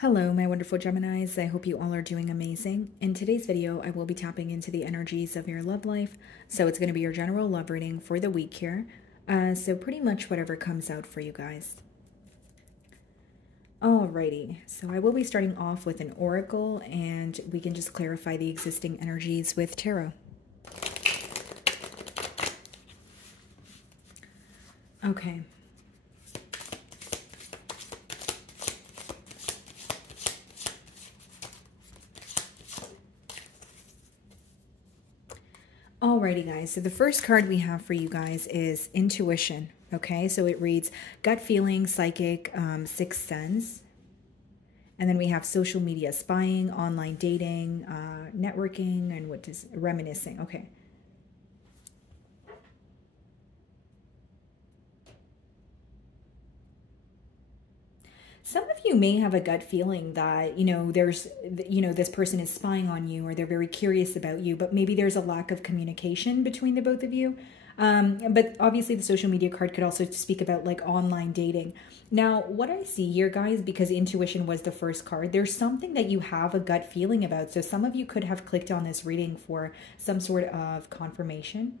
Hello, my wonderful Geminis. I hope you all are doing amazing. In today's video, I will be tapping into the energies of your love life. So it's going to be your general love reading for the week here. So pretty much whatever comes out for you guys. Alrighty, so I will be starting off with an oracle and we can just clarify the existing energies with tarot. Okay. Alrighty, guys. So the first card we have for you guys is intuition. Okay, so it reads gut feeling, psychic, sixth sense. And then we have social media spying, online dating, networking, and what is reminiscing. Okay. Some of you may have a gut feeling that, this person is spying on you or they're very curious about you, but maybe there's a lack of communication between the both of you. But obviously the social media card could also speak about like online dating. Now, what I see here, guys, because intuition was the first card, there's something that you have a gut feeling about. So some of you could have clicked on this reading for some sort of confirmation.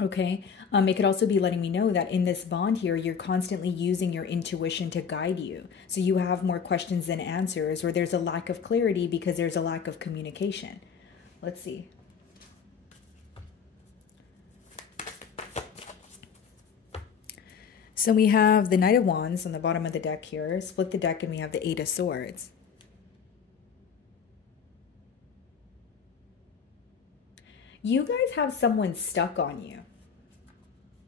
Okay. It could also be letting me know that in this bond here, you're constantly using your intuition to guide you. So you have more questions than answers, or there's a lack of clarity because there's a lack of communication. Let's see. So we have the Knight of Wands on the bottom of the deck here. Split the deck and we have the Eight of Swords. You guys have someone stuck on you.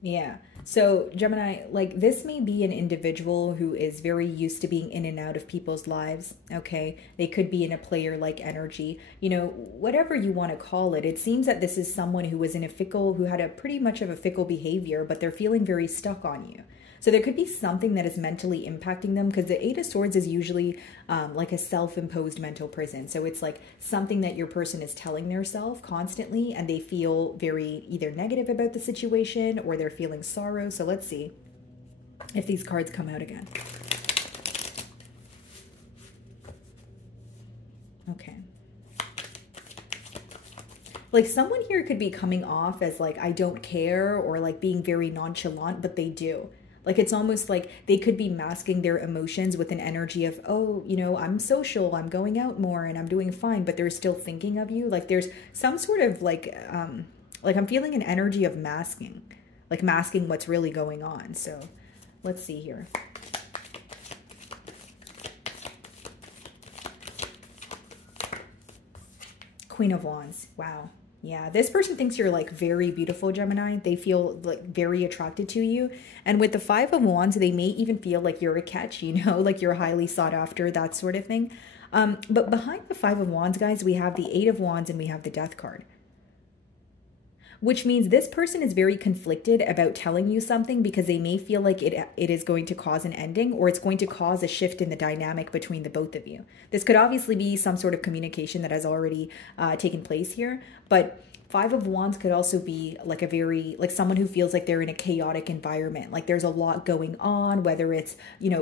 Yeah. So Gemini, like this may be an individual who is very used to being in and out of people's lives. Okay. They could be in a player-like energy, whatever you want to call it. It seems that this is someone who was who had a pretty much of a fickle behavior, but they're feeling very stuck on you. So there could be something that is mentally impacting them because the Eight of Swords is usually like a self-imposed mental prison. So it's like something that your person is telling themselves constantly and they feel very either negative about the situation or they're feeling sorrow. So let's see if these cards come out again. Okay. Like someone here could be coming off as like, I don't care, or like being very nonchalant, but they do. Like it's almost like they could be masking their emotions with an energy of, oh, I'm social, I'm going out more and I'm doing fine, but they're still thinking of you. Like there's some sort of like I'm feeling an energy of masking, like masking what's really going on. So let's see here. Queen of Wands. Wow. Yeah, this person thinks you're like very beautiful, Gemini. They feel like very attracted to you. And with the Five of Wands, they may even feel like you're a catch, like you're highly sought after, that sort of thing. But behind the Five of Wands, guys, we have the Eight of Wands and we have the Death card. Which means this person is very conflicted about telling you something because they may feel like it is going to cause an ending or it's going to cause a shift in the dynamic between the both of you. This could obviously be some sort of communication that has already taken place here, but Five of Wands could also be like someone who feels like they're in a chaotic environment. Like there's a lot going on, whether it's,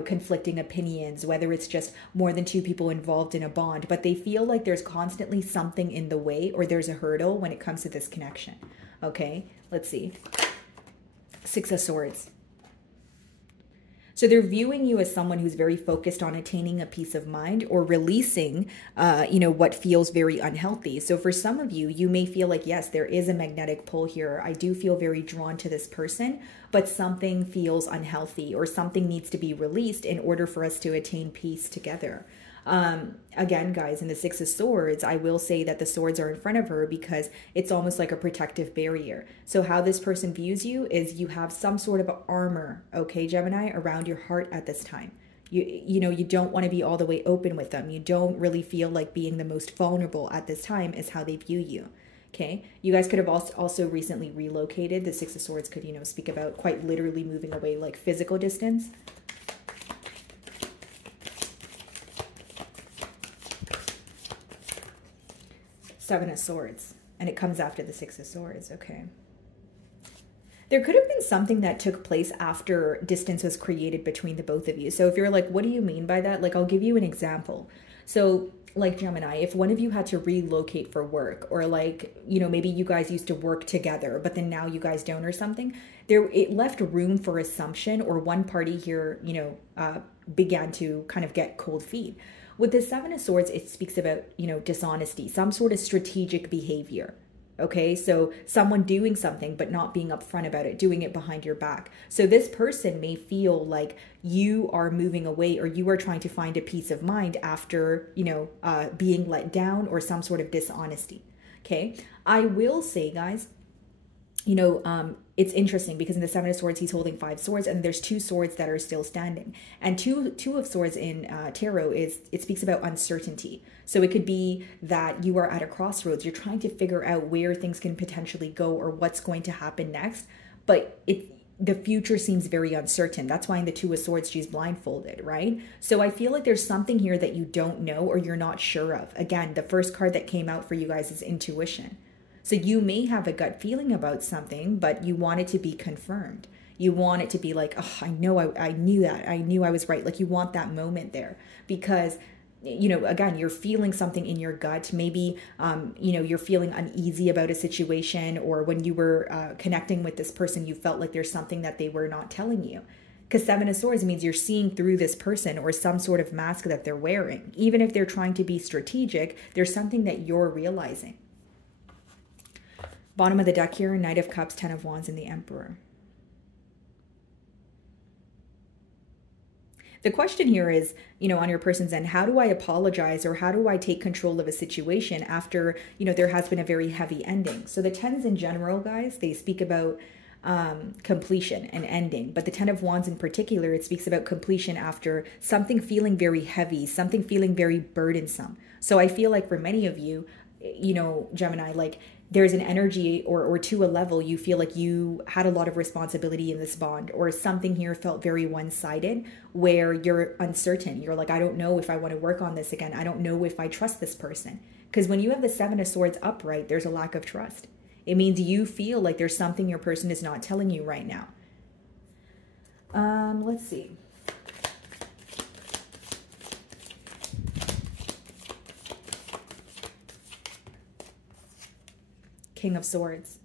conflicting opinions, whether it's just more than two people involved in a bond, but they feel like there's constantly something in the way or there's a hurdle when it comes to this connection. Okay, let's see. Six of Swords. So they're viewing you as someone who's very focused on attaining a peace of mind or releasing, what feels very unhealthy. So for some of you, you may feel like, yes, there is a magnetic pull here. I do feel very drawn to this person, but something feels unhealthy or something needs to be released in order for us to attain peace together. Again, guys, in the Six of Swords, I will say that the swords are in front of her because it's almost like a protective barrier. So how this person views you is you have some sort of armor, okay, Gemini, around your heart at this time. You don't want to be all the way open with them. You don't really feel like being the most vulnerable at this time is how they view you. Okay, you guys could have also recently relocated. The Six of Swords could, speak about quite literally moving away, like physical distance. Seven of Swords, and it comes after the Six of Swords. Okay. There could have been something that took place after distance was created between the both of you. So if you're like, what do you mean by that? Like, I'll give you an example. So like Gemini, if one of you had to relocate for work, or like, you know, maybe you guys used to work together, but then now you guys don't or something, there, it left room for assumption, or one party here, you know, began to kind of get cold feet. With the Seven of Swords, it speaks about, you know, dishonesty, some sort of strategic behavior. Okay, so someone doing something but not being upfront about it, doing it behind your back. So this person may feel like you are moving away, or you are trying to find a peace of mind after, you know, being let down, or some sort of dishonesty. Okay, I will say, guys, you know, it's interesting because in the Seven of Swords, he's holding 5 swords, and there's 2 swords that are still standing. And two of swords in tarot it speaks about uncertainty. So it could be that you are at a crossroads. You're trying to figure out where things can potentially go, or what's going to happen next. But the future seems very uncertain. That's why in the Two of Swords, she's blindfolded, right? So I feel like there's something here that you don't know, or you're not sure of. Again, the first card that came out for you guys is intuition. So you may have a gut feeling about something, but you want it to be confirmed. You want it to be like, oh, I know, I knew that. I knew I was right. Like, you want that moment there because, you know, again, you're feeling something in your gut. Maybe, you know, you're feeling uneasy about a situation, or when you were connecting with this person, you felt like there's something that they were not telling you. Because Seven of Swords means you're seeing through this person, or some sort of mask that they're wearing. Even if they're trying to be strategic, there's something that you're realizing. Bottom of the deck here, Knight of Cups, 10 of Wands, and the Emperor. The question here is, you know, on your person's end, how do I apologize, or how do I take control of a situation after, you know, there has been a very heavy ending? So the 10s in general, guys, they speak about completion and ending. But the 10 of Wands in particular, it speaks about completion after something feeling very heavy, something feeling very burdensome. So I feel like for many of you, you know, Gemini, like, there's an energy, or to a level, you feel like you had a lot of responsibility in this bond, or something here felt very one-sided, where you're uncertain. You're like, I don't know if I want to work on this again. I don't know if I trust this person. Because when you have the Seven of Swords upright, there's a lack of trust. It means you feel like there's something your person is not telling you right now. Let's see. King of Swords.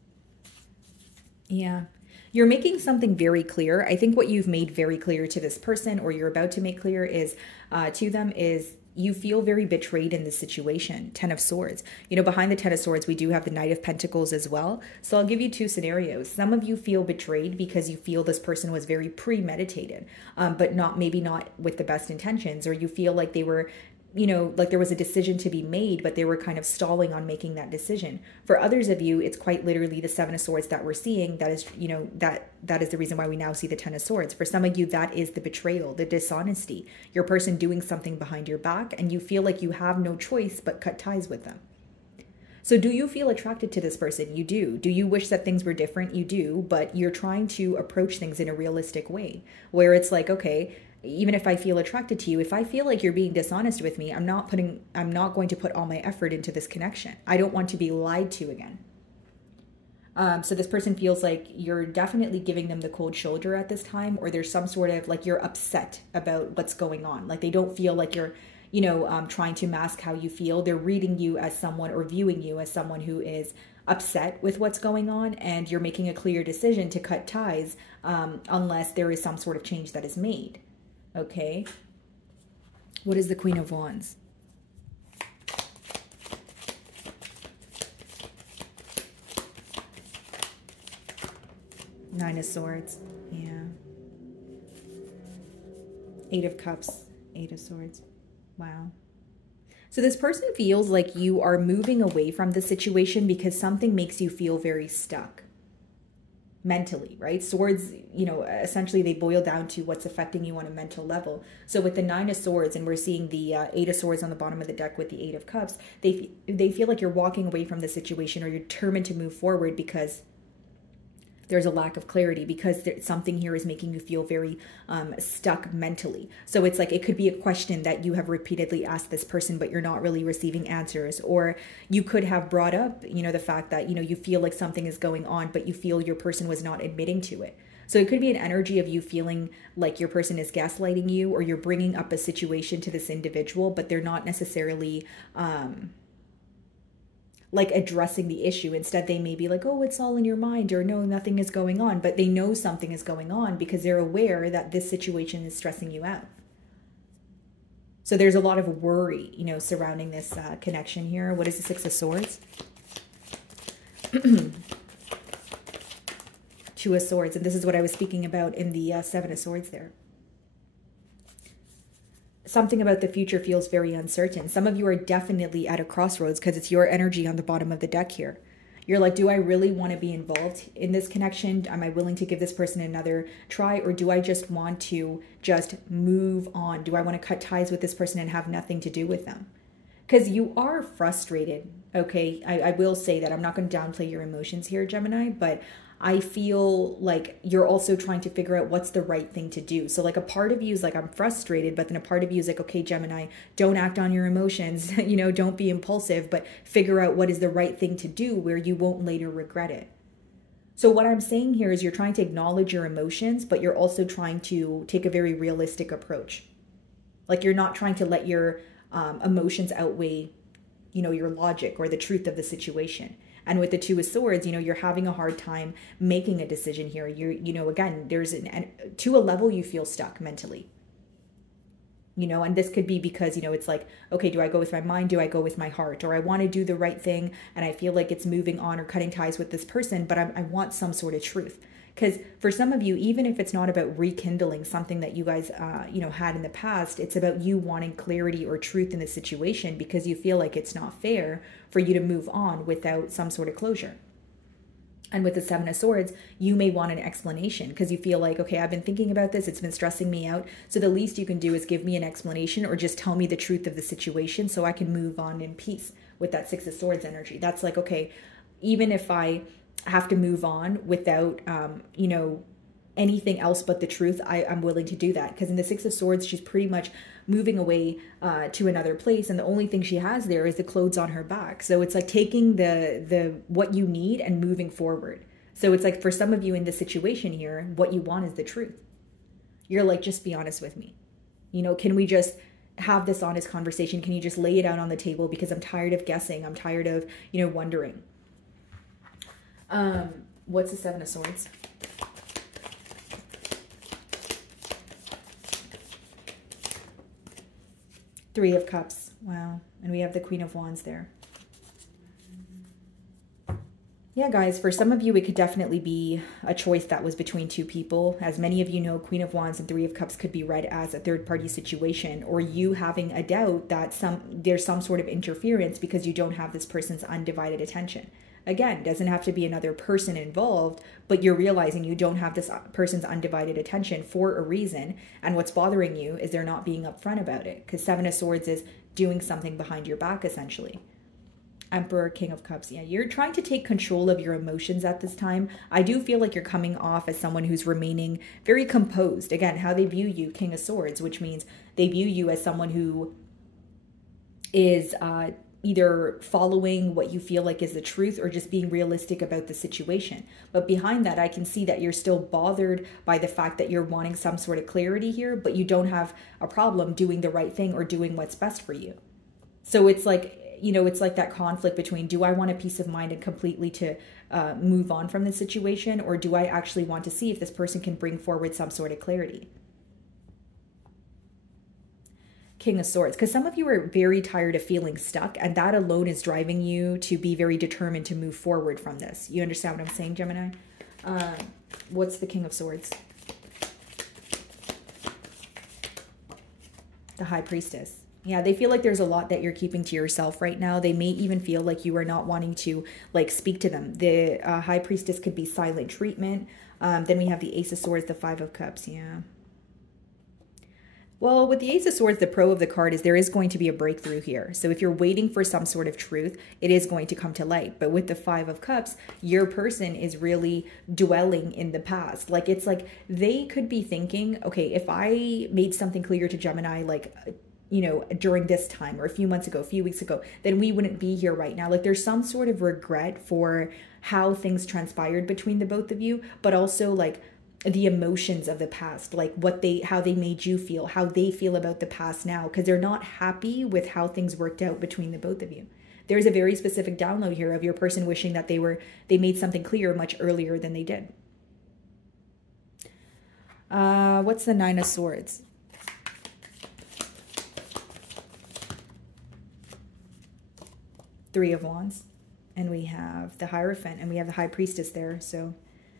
Yeah. You're making something very clear. I think what you've made very clear to this person, or you're about to make clear is to them, is you feel very betrayed in this situation. 10 of Swords. You know, behind the 10 of Swords, we do have the Knight of Pentacles as well. So I'll give you 2 scenarios. Some of you feel betrayed because you feel this person was very premeditated, but maybe not with the best intentions, or you feel like they were, you know, like there was a decision to be made, but they were kind of stalling on making that decision. For others of you, it's quite literally the 7 of Swords that we're seeing. That is, you know, that is the reason why we now see the 10 of Swords. For some of you, that is the betrayal, the dishonesty, your person doing something behind your back, and you feel like you have no choice but cut ties with them. So do you feel attracted to this person? You do. Do you wish that things were different? You do, but you're trying to approach things in a realistic way, where it's like, okay, even if I feel attracted to you, if I feel like you're being dishonest with me, I'm not going to put all my effort into this connection. I don't want to be lied to again. So this person feels like you're definitely giving them the cold shoulder at this time, or there's some sort of like you're upset about what's going on. Like they don't feel like you're, you know, trying to mask how you feel. They're reading you as someone, or viewing you as someone who is upset with what's going on, and you're making a clear decision to cut ties unless there is some sort of change that is made. Okay, what is the Queen of Wands? Nine of Swords, yeah. 8 of Cups, 8 of Swords, wow. So this person feels like you are moving away from the situation because something makes you feel very stuck. Mentally, right? Swords, you know, essentially they boil down to what's affecting you on a mental level. So with the 9 of Swords, and we're seeing the 8 of Swords on the bottom of the deck with the 8 of Cups, they feel like you're walking away from the situation, or you're determined to move forward because there's a lack of clarity because something here is making you feel very stuck mentally. So it's like it could be a question that you have repeatedly asked this person, but you're not really receiving answers. Or you could have brought up, you know, the fact that, you know, you feel like something is going on, but you feel your person was not admitting to it. So it could be an energy of you feeling like your person is gaslighting you, or you're bringing up a situation to this individual, but they're not necessarily like addressing the issue. Instead, they may be like, oh, it's all in your mind, or no, nothing is going on. But they know something is going on because they're aware that this situation is stressing you out. So there's a lot of worry, you know, surrounding this connection here. What is the Six of Swords? Two of Swords. And this is what I was speaking about in the Seven of Swords there. Something about the future feels very uncertain. Some of you are definitely at a crossroads because it's your energy on the bottom of the deck here. You're like, do I really want to be involved in this connection? Am I willing to give this person another try? Or do I just want to just move on? Do I want to cut ties with this person and have nothing to do with them? Because you are frustrated, okay? I will say that. I'm not going to downplay your emotions here, Gemini, but I feel like you're also trying to figure out what's the right thing to do. So like a part of you is like, I'm frustrated, but then a part of you is like, okay, Gemini, don't act on your emotions, you know, don't be impulsive, but figure out what is the right thing to do where you won't later regret it. So what I'm saying here is you're trying to acknowledge your emotions, but you're also trying to take a very realistic approach. Like you're not trying to let your emotions outweigh, you know, your logic or the truth of the situation. And with the Two of Swords, you know, you're having a hard time making a decision here. You know, again, there's to a level you feel stuck mentally. You know, and this could be because, you know, it's like, okay, do I go with my mind? Do I go with my heart? Or I want to do the right thing and I feel like it's moving on or cutting ties with this person, but I want some sort of truth. Because for some of you, even if it's not about rekindling something that you guys, you know, had in the past, it's about you wanting clarity or truth in the situation because you feel like it's not fair for you to move on without some sort of closure. And with the Seven of Swords, you may want an explanation because you feel like, okay, I've been thinking about this. It's been stressing me out. So the least you can do is give me an explanation or just tell me the truth of the situation so I can move on in peace with that Six of Swords energy. That's like, okay, even if I have to move on without, you know, anything else but the truth, I'm willing to do that. Because in the Six of Swords, she's pretty much moving away to another place. And the only thing she has there is the clothes on her back. So it's like taking the what you need and moving forward. So it's like for some of you in this situation here, what you want is the truth. You're like, just be honest with me. You know, can we just have this honest conversation? Can you just lay it out on the table? Because I'm tired of guessing. I'm tired of, you know, wondering. What's the Seven of Swords? Three of Cups. Wow. And we have the Queen of Wands there. Yeah, guys, for some of you, it could definitely be a choice that was between two people. As many of you know, Queen of Wands and Three of Cups could be read as a third-party situation, or you having a doubt that there's some sort of interference because you don't have this person's undivided attention. Again, doesn't have to be another person involved, but you're realizing you don't have this person's undivided attention for a reason, and what's bothering you is they're not being upfront about it, because Seven of Swords is doing something behind your back, essentially. Emperor, King of Cups. Yeah, you're trying to take control of your emotions at this time. I do feel like you're coming off as someone who's remaining very composed. Again, how they view you, King of Swords, which means they view you as someone who is either following what you feel like is the truth or just being realistic about the situation. But behind that, I can see that you're still bothered by the fact that you're wanting some sort of clarity here, but you don't have a problem doing the right thing or doing what's best for you. So it's like, you know, it's like that conflict between, do I want a peace of mind and completely to move on from the situation, or do I actually want to see if this person can bring forward some sort of clarity? King of Swords, because some of you are very tired of feeling stuck, and that alone is driving you to be very determined to move forward from this. You understand what I'm saying, Gemini? What's the King of Swords? The High Priestess. Yeah, they feel like there's a lot that you're keeping to yourself right now. They may even feel like you are not wanting to like speak to them. The High Priestess could be silent treatment. Then we have the Ace of Swords, the Five of Cups. Yeah. Well, with the Ace of Swords, the pro of the card is there is going to be a breakthrough here. So if you're waiting for some sort of truth, it is going to come to light. But with the Five of Cups, your person is really dwelling in the past. Like, it's like they could be thinking, okay, if I made something clear to Gemini, like, you know, during this time or a few months ago, a few weeks ago, then we wouldn't be here right now. Like, there's some sort of regret for how things transpired between the both of you, but also like the emotions of the past, like how they made you feel, how they feel about the past now, because they're not happy with how things worked out between the both of you. There's a very specific download here of your person wishing that they made something clear much earlier than they did. What's the Nine of Swords? Three of Wands. And we have the Hierophant, and we have the High Priestess there. So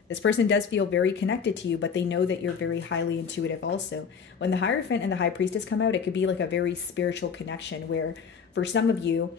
this person does feel very connected to you, but they know that you're very highly intuitive also. When the Hierophant and the High Priestess come out, it could be like a very spiritual connection where for some of you,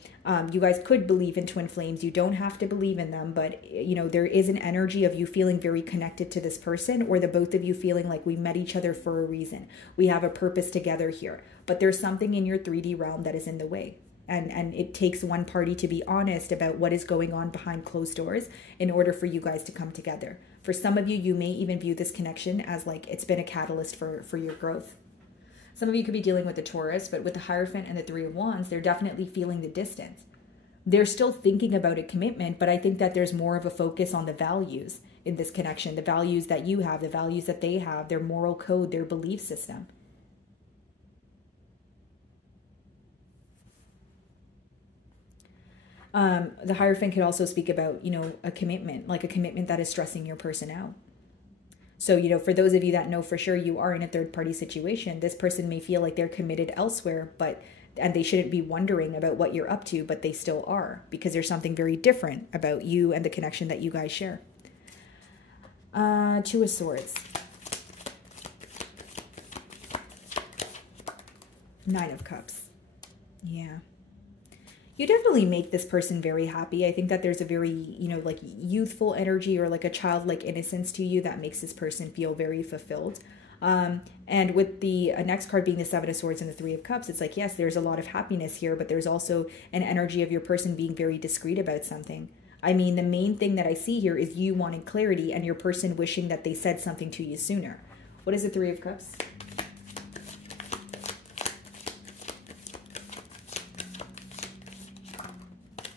you guys could believe in twin flames. You don't have to believe in them, but you know, there is an energy of you feeling very connected to this person, or the both of you feeling like we met each other for a reason. We have a purpose together here, but there's something in your 3D realm that is in the way. And it takes one party to be honest about what is going on behind closed doors in order for you guys to come together. For some of you, you may even view this connection as like it's been a catalyst for your growth. Some of you could be dealing with the Taurus, but with the Hierophant and the Three of Wands, they're definitely feeling the distance. They're still thinking about a commitment, but I think that there's more of a focus on the values in this connection, the values that you have, the values that they have, their moral code, their belief system. The Hierophant could also speak about, you know, a commitment, like a commitment that is stressing your person out. So, you know, for those of you that know for sure you are in a third party situation, this person may feel like they're committed elsewhere, and they shouldn't be wondering about what you're up to, but they still are, because there's something very different about you and the connection that you guys share. Two of Swords. Nine of Cups. Yeah. You definitely make this person very happy. I think that there's a very, you know, like youthful energy or like a childlike innocence to you that makes this person feel very fulfilled. And with the next card being the Seven of Swords and the Three of Cups, it's like, yes, there's a lot of happiness here, but there's also an energy of your person being very discreet about something. I mean, the main thing that I see here is you wanting clarity and your person wishing that they said something to you sooner. What is the Three of Cups?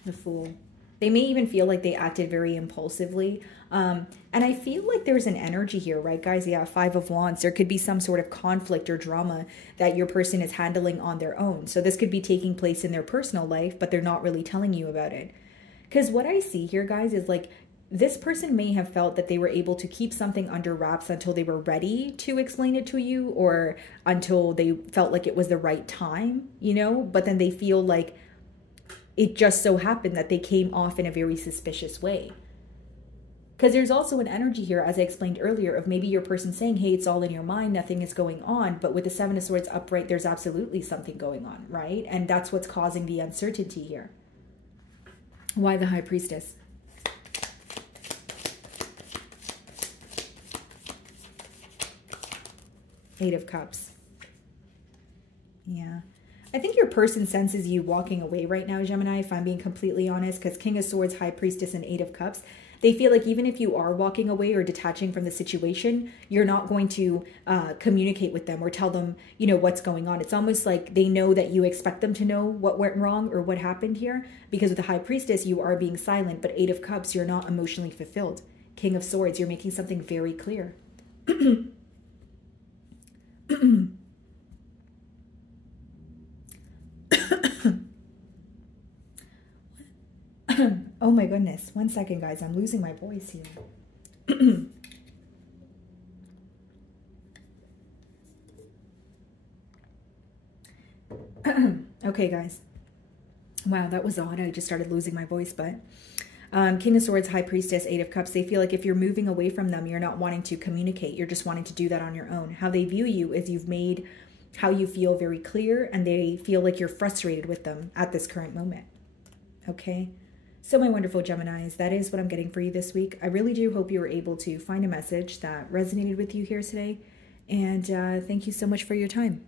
The Fool. They may even feel like they acted very impulsively. And I feel like there's an energy here, right, guys? Yeah, Five of Wands. There could be some sort of conflict or drama that your person is handling on their own. So this could be taking place in their personal life, but they're not really telling you about it. Because what I see here, guys, is like this person may have felt that they were able to keep something under wraps until they were ready to explain it to you, or until they felt like it was the right time, you know? But then they feel like it just so happened that they came off in a very suspicious way. Because there's also an energy here, as I explained earlier, of maybe your person saying, hey, it's all in your mind, nothing is going on. But with the Seven of Swords upright, there's absolutely something going on, right? And that's what's causing the uncertainty here. Why the High Priestess? Eight of Cups. Yeah. I think your person senses you walking away right now, Gemini, if I'm being completely honest, because King of Swords, High Priestess, and Eight of Cups, they feel like even if you are walking away or detaching from the situation, you're not going to communicate with them or tell them, you know, what's going on. It's almost like they know that you expect them to know what went wrong or what happened here, because with the High Priestess, you are being silent, but Eight of Cups, you're not emotionally fulfilled. King of Swords, you're making something very clear. Oh my goodness. One second, guys. I'm losing my voice here. Okay, guys. Wow, that was odd. I just started losing my voice, but King of Swords, High Priestess, Eight of Cups, they feel like if you're moving away from them, you're not wanting to communicate. You're just wanting to do that on your own. How they view you is you've made how you feel very clear, and they feel like you're frustrated with them at this current moment. Okay? So my wonderful Geminis, that is what I'm getting for you this week. I really do hope you were able to find a message that resonated with you here today. And thank you so much for your time.